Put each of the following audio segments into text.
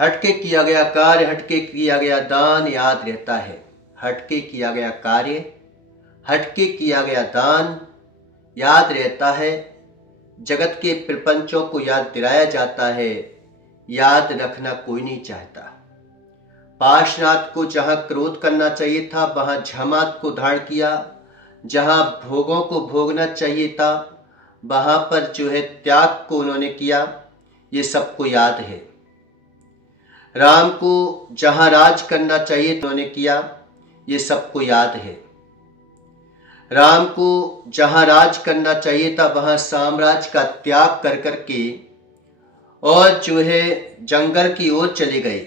हटके किया गया कार्य, हटके किया गया दान याद रहता है। हटके किया गया कार्य, हटके किया गया दान याद रहता है। जगत के प्रपंचों को याद दिलाया जाता है, याद रखना कोई नहीं चाहता। पार्श्वनाथ को जहां क्रोध करना चाहिए था वहां झमात को धारण किया, जहां भोगों को भोगना चाहिए था वहां पर जो है त्याग को उन्होंने किया। ये सबको याद है। राम को जहां राज करना चाहिए उन्होंने किया, ये सबको याद है। राम को जहां राज करना चाहिए था वहां साम्राज्य का त्याग कर करके और जो है जंगल की ओर चले गए।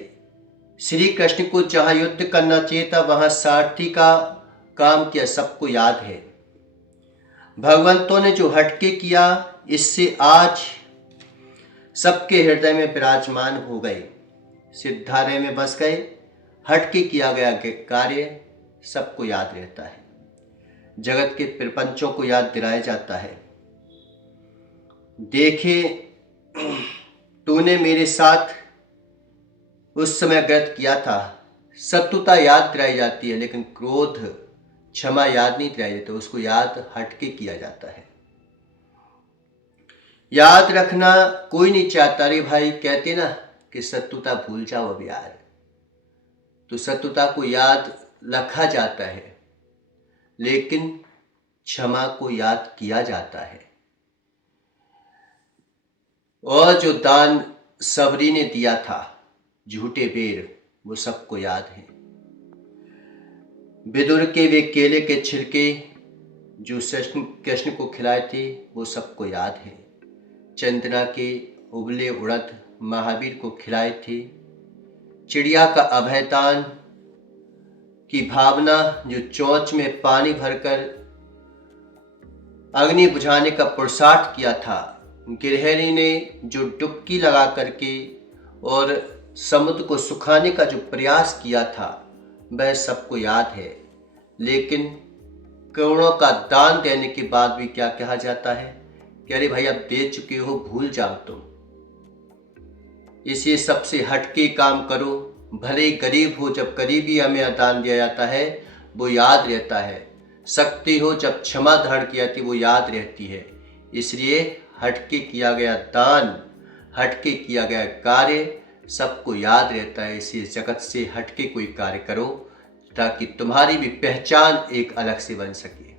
श्री कृष्ण को जहां युद्ध करना चाहिए था वहां सारथी का काम किया, सबको याद है। भगवंतों ने जो हटके किया इससे आज सबके हृदय में विराजमान हो गए, सिद्धालय में बस गए। हटके किया गया कार्य सबको याद रहता है, जगत के प्रपंचों को याद दिलाया जाता है। देखे तूने मेरे साथ उस समय गलत किया था। शत्रुता याद दिलाई जाती है लेकिन क्रोध क्षमा याद नहीं दिलाई जाती, उसको याद हटके किया जाता है। याद रखना कोई नहीं चाहता। रे भाई कहते ना कि शत्रुता भूल जाओ अब यार, तो शत्रुता को याद रखा जाता है लेकिन क्षमा को याद किया जाता है। और जो दान सबरी ने दिया था झूठे बेर, वो सबको याद है। विदुर के वे केले के छिलके जो कृष्ण को खिलाए थे वो सबको याद है। चंद्रमा के उबले उड़द महावीर को खिलाए थे। चिड़िया का अभयदान की भावना जो चोंच में पानी भरकर अग्नि बुझाने का पुरुषार्थ किया था। गिरहिणी ने जो डुबकी लगा करके और समुद्र को सुखाने का जो प्रयास किया था वह सबको याद है। लेकिन करोड़ों का दान देने के बाद भी क्या कहा जाता है कि अरे भाई अब दे चुके हो, भूल जाओ तुम। इसे सबसे हटके काम करो। भले गरीब हो, जब गरीबी हमें दान दिया जाता है वो याद रहता है। शक्ति हो, जब क्षमा धारण की जाती है वो याद रहती है। इसलिए हटके किया गया दान, हटके किया गया कार्य सबको याद रहता है। इसे जगत से हटके कोई कार्य करो ताकि तुम्हारी भी पहचान एक अलग से बन सके।